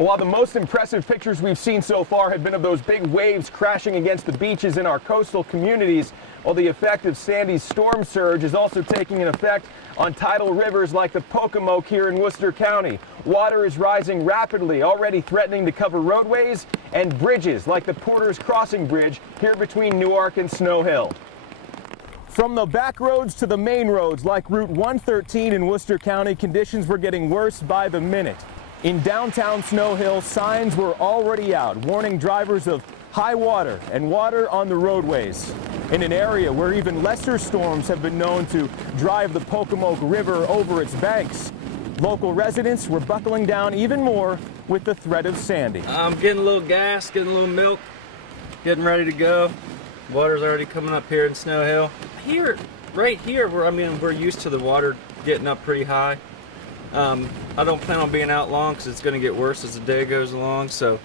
While the most impressive pictures we've seen so far have been of those big waves crashing against the beaches in our coastal communities, while the effect of Sandy's storm surge is also taking an effect on tidal rivers like the Pocomoke here in Worcester County. Water is rising rapidly, already threatening to cover roadways and bridges like the Porter's Crossing Bridge here between Newark and Snow Hill. From the back roads to the main roads like Route 113 in Worcester County, conditions were getting worse by the minute. In downtown Snow Hill, signs were already out warning drivers of high water and water on the roadways in an area where even lesser storms have been known to drive the Pocomoke River over its banks. Local residents were buckling down even more with the threat of Sandy. I'm getting a little gas, getting a little milk, getting ready to go. Water's already coming up here in Snow Hill. Here, right here, we're used to the water getting up pretty high. I don't plan on being out long because it's going to get worse as the day goes along, so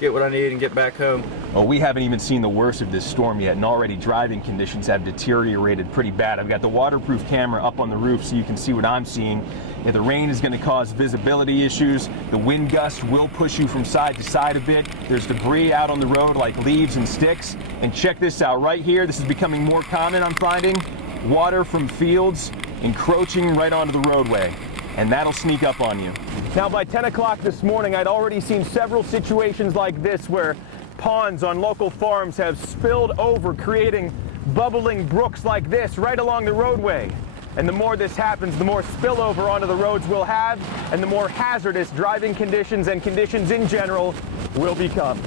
get what I need and get back home. Well, we haven't even seen the worst of this storm yet, and already driving conditions have deteriorated pretty bad. I've got the waterproof camera up on the roof so you can see what I'm seeing. Yeah, the rain is going to cause visibility issues. The wind gust will push you from side to side a bit. There's debris out on the road like leaves and sticks. And check this out right here. This is becoming more common, I'm finding. Water from fields encroaching right onto the roadway. And that'll sneak up on you. Now, by 10 o'clock this morning, I'd already seen several situations like this where ponds on local farms have spilled over, creating bubbling brooks like this right along the roadway. And the more this happens, the more spillover onto the roads we'll have, and the more hazardous driving conditions and conditions in general will become.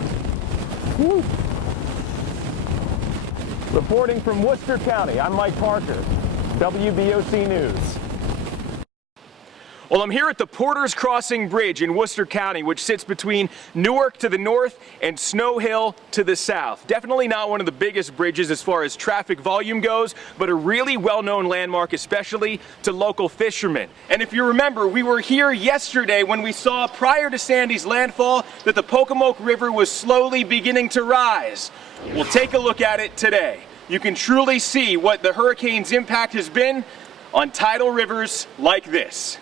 Woo. Reporting from Worcester County, I'm Mike Parker, WBOC News. Well, I'm here at the Porter's Crossing Bridge in Worcester County, which sits between Newark to the north and Snow Hill to the south. Definitely not one of the biggest bridges as far as traffic volume goes, but a really well-known landmark, especially to local fishermen. And if you remember, we were here yesterday when we saw, prior to Sandy's landfall, that the Pocomoke River was slowly beginning to rise. We'll take a look at it today. You can truly see what the hurricane's impact has been on tidal rivers like this.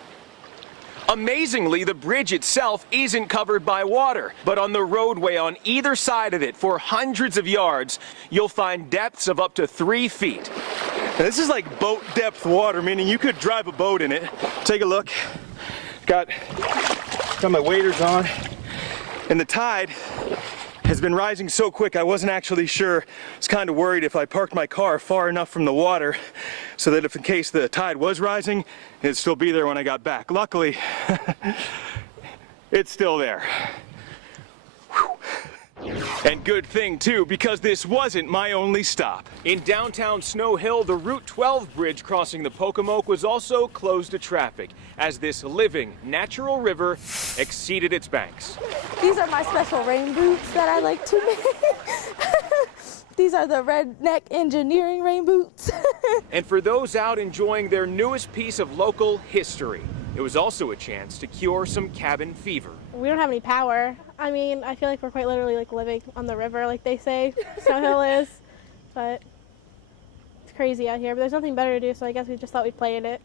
Amazingly, the bridge itself isn't covered by water, but on the roadway on either side of it for hundreds of yards, you'll find depths of up to 3 feet. Now, this is like boat depth water, meaning you could drive a boat in it. Take a look. Got my waders on, and the tide has been rising so quick I wasn't actually sure. I was kind of worried if I parked my car far enough from the water so that if in case the tide was rising, it'd still be there when I got back. Luckily, it's still there. And good thing too, because this wasn't my only stop. In downtown Snow Hill, the Route 12 bridge crossing the Pocomoke was also closed to traffic as this living, natural river exceeded its banks. These are my special rain boots that I like to make. These are the redneck engineering rain boots. And for those out enjoying their newest piece of local history, it was also a chance to cure some cabin fever. We don't have any power. I mean, I feel like we're quite literally like living on the river, like they say Snow Hill is. But it's crazy out here. But there's nothing better to do, so I guess we just thought we'd play in it.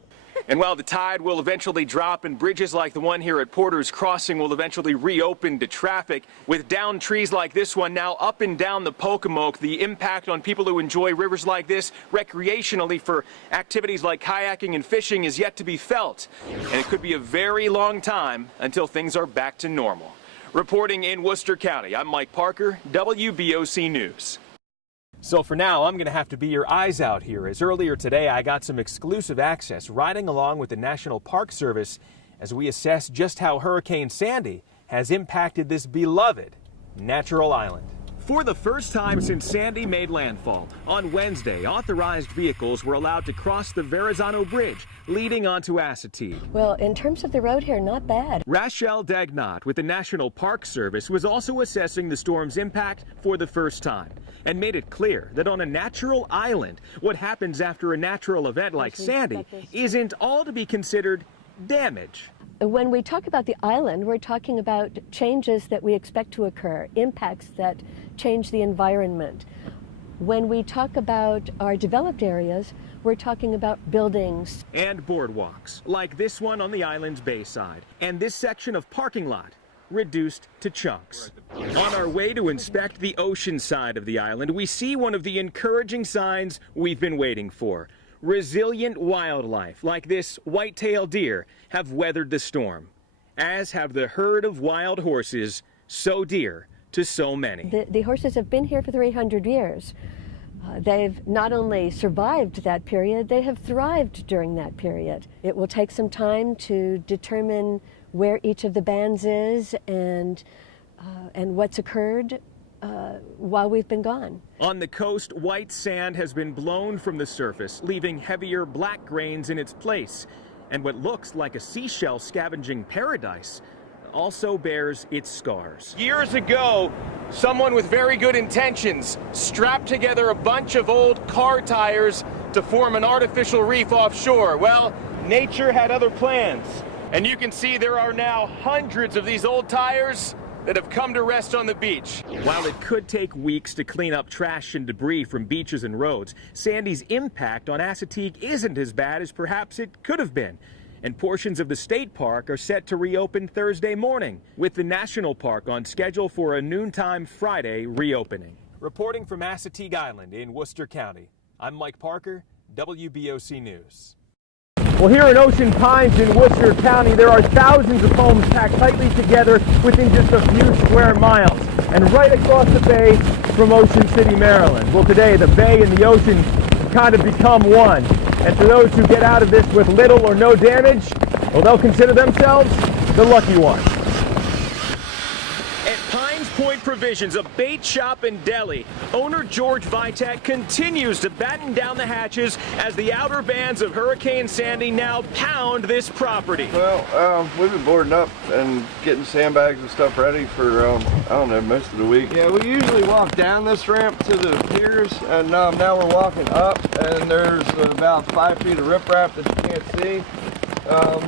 And while the tide will eventually drop and bridges like the one here at Porter's Crossing will eventually reopen to traffic, with downed trees like this one now up and down the Pocomoke, the impact on people who enjoy rivers like this recreationally for activities like kayaking and fishing is yet to be felt. And it could be a very long time until things are back to normal. Reporting in Worcester County, I'm Mike Parker, WBOC News. So for now, I'm going to have to be your eyes out here, as earlier today I got some exclusive access riding along with the National Park Service as we assess just how Hurricane Sandy has impacted this beloved natural island. For the first time since Sandy made landfall, on Wednesday, authorized vehicles were allowed to cross the Verrazano Bridge, leading onto Assateague. Well, in terms of the road here, not bad. Rachel Dagnott with the National Park Service was also assessing the storm's impact for the first time and made it clear that on a natural island, what happens after a natural event like Sandy isn't all to be considered damage. When we talk about the island, we're talking about changes that we expect to occur, impacts that change the environment. When we talk about our developed areas, we're talking about buildings. And boardwalks, like this one on the island's bayside, and this section of parking lot reduced to chunks. On our way to inspect the ocean side of the island, we see one of the encouraging signs we've been waiting for. Resilient wildlife, like this white-tailed deer, have weathered the storm, as have the herd of wild horses so dear to so many. The horses have been here for 300 years. They've not only survived that period, they have thrived during that period. It will take some time to determine where each of the bands is and what's occurred while we've been gone. On the coast, white sand has been blown from the surface, leaving heavier black grains in its place. And what looks like a seashell scavenging paradise also bears its scars. Years ago, someone with very good intentions strapped together a bunch of old car tires to form an artificial reef offshore. Well, nature had other plans. And you can see there are now hundreds of these old tires that have come to rest on the beach. While it could take weeks to clean up trash and debris from beaches and roads, Sandy's impact on Assateague isn't as bad as perhaps it could have been. And portions of the state park are set to reopen Thursday morning, with the national park on schedule for a noontime Friday reopening. Reporting from Assateague Island in Worcester County, I'm Mike Parker, WBOC News. Well, here in Ocean Pines in Worcester County, there are thousands of homes packed tightly together within just a few square miles, and right across the bay from Ocean City, Maryland. Well, today the bay and the ocean kind of become one. And for those who get out of this with little or no damage, well, they'll consider themselves the lucky ones. At Pines Point Provisions, a bait shop and deli, owner George Vitek continues to batten down the hatches as the outer bands of Hurricane Sandy now pound this property. Well, we've been boarding up and getting sandbags and stuff ready for, I don't know, most of the week. Yeah, we usually walk down this ramp to the piers, and now we're walking up, and there's about 5 feet of riprap that you can't see.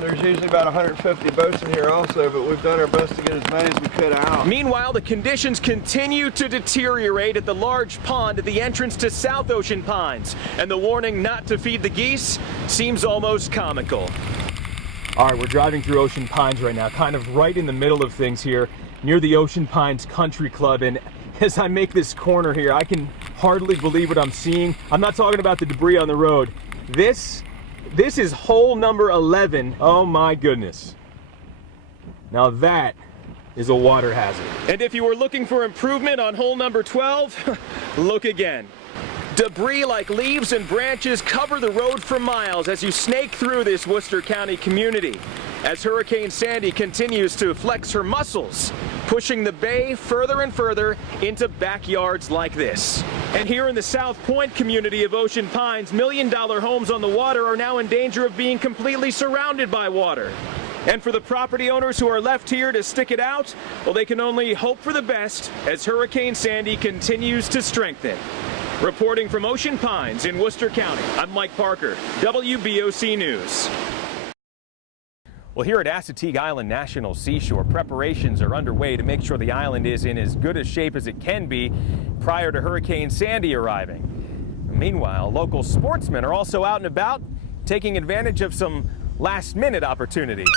There's usually about 150 boats in here also, but we've done our best to get as many as we could out. Meanwhile, the conditions continue to deteriorate at the large pond at the entrance to South Ocean Pines, and the warning not to feed the geese seems almost comical. All right, we're driving through Ocean Pines right now, kind of right in the middle of things here, near the Ocean Pines Country Club, and as I make this corner here, I can hardly believe what I'm seeing. I'm not talking about the debris on the road. This is hole number 11. Oh my goodness. Now that is a water hazard. And if you were looking for improvement on hole number 12, look again. Debris like leaves and branches cover the road for miles as you snake through this Worcester County community, as Hurricane Sandy continues to flex her muscles, pushing the bay further and further into backyards like this. And here in the South Point community of Ocean Pines, million-dollar homes on the water are now in danger of being completely surrounded by water. And for the property owners who are left here to stick it out, well, they can only hope for the best as Hurricane Sandy continues to strengthen. Reporting from Ocean Pines in Worcester County, I'm Mike Parker, WBOC News. Well, here at Assateague Island National Seashore, preparations are underway to make sure the island is in as good a shape as it can be prior to Hurricane Sandy arriving. Meanwhile, local sportsmen are also out and about, taking advantage of some last-minute opportunities.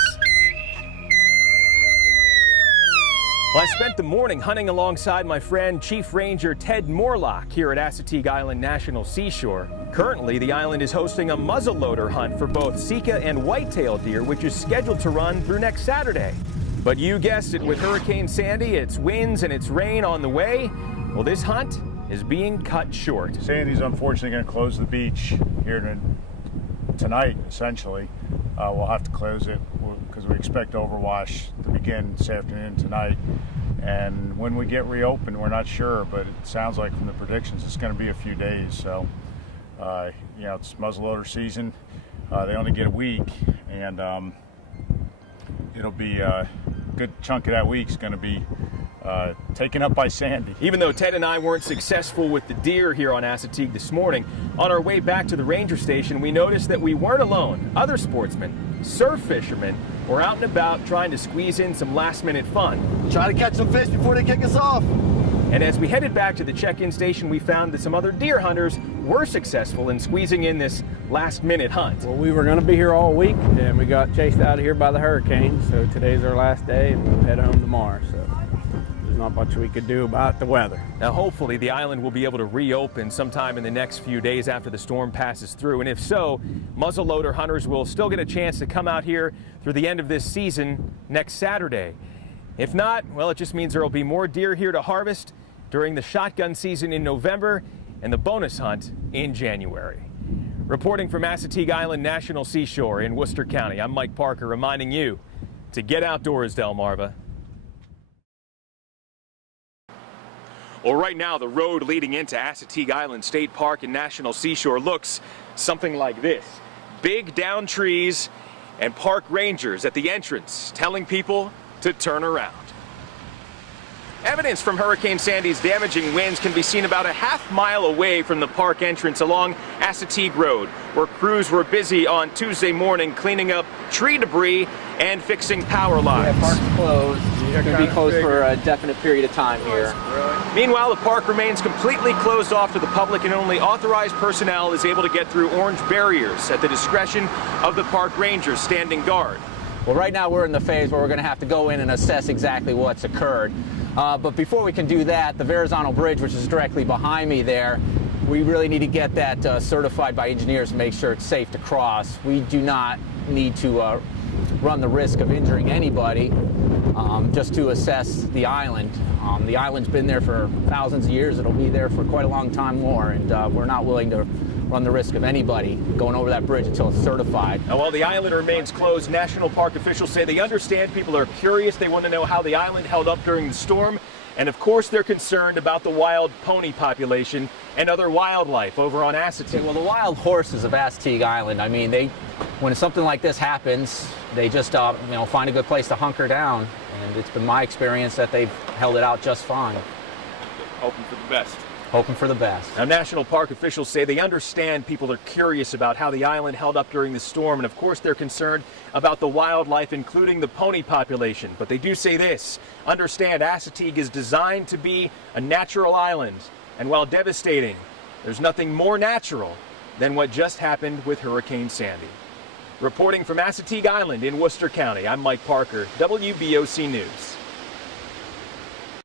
Well, I spent the morning hunting alongside my friend Chief Ranger Ted Morlock here at Assateague Island National Seashore. Currently, the island is hosting a muzzleloader hunt for both sika and white-tailed deer, which is scheduled to run through next Saturday. But you guessed it, with Hurricane Sandy, its winds and its rain on the way, well, this hunt is being cut short. Sandy's unfortunately going to close the beach here tonight, essentially. We'll have to close it because we expect overwash to begin this afternoon tonight. And when we get reopened, we're not sure, but it sounds like from the predictions it's going to be a few days. So, you know, it's muzzleloader season. They only get a week, and it'll be a good chunk of that week's going to be taken up by Sandy. Even though Ted and I weren't successful with the deer here on Assateague this morning, on our way back to the ranger station, we noticed that we weren't alone. Other sportsmen, surf fishermen, were out and about trying to squeeze in some last-minute fun. Try to catch some fish before they kick us off. And as we headed back to the check-in station, we found that some other deer hunters were successful in squeezing in this last-minute hunt. Well, we were going to be here all week, and we got chased out of here by the hurricane, so today's our last day, and we'll head home tomorrow. So there's not much we could do about the weather. Now, hopefully, the island will be able to reopen sometime in the next few days after the storm passes through. And if so, muzzleloader hunters will still get a chance to come out here through the end of this season next Saturday. If not, well, it just means there will be more deer here to harvest during the shotgun season in November and the bonus hunt in January. Reporting from Assateague Island National Seashore in Worcester County, I'm Mike Parker, reminding you to get outdoors, Delmarva. Well, right now, the road leading into Assateague Island State Park and National Seashore looks something like this. Big downed trees and park rangers at the entrance telling people to turn around. Evidence from Hurricane Sandy's damaging winds can be seen about a half-mile away from the park entrance along Assateague Road, where crews were busy on Tuesday morning cleaning up tree debris and fixing power lines. Yeah, park's closed. It's going to be closed for a definite period of time here. Meanwhile, the park remains completely closed off to the public, and only authorized personnel is able to get through orange barriers at the discretion of the park rangers standing guard. Well, right now we're in the phase where we're going to have to go in and assess exactly what's occurred. But before we can do that, the Verrazano Bridge, which is directly behind me there, we really need to get that certified by engineers to make sure it's safe to cross. We do not need to run the risk of injuring anybody just to assess the island. The island's been there for thousands of years. It'll be there for quite a long time more, and we're not willing to run the risk of anybody going over that bridge until it's certified. Now, while the island remains closed, National Park officials say they understand people are curious. They want to know how the island held up during the storm. And of course, they're concerned about the wild pony population and other wildlife over on Assateague. Well, the wild horses of Assateague Island, I mean, when something like this happens, they just find a good place to hunker down. And it's been my experience that they've held it out just fine. Hoping for the best. Hoping for the best. Now, National Park officials say they understand people are curious about how the island held up during the storm, and of course they're concerned about the wildlife, including the pony population. But they do say this: understand Assateague is designed to be a natural island, and while devastating, there's nothing more natural than what just happened with Hurricane Sandy. Reporting from Assateague Island in Worcester County, I'm Mike Parker, WBOC News.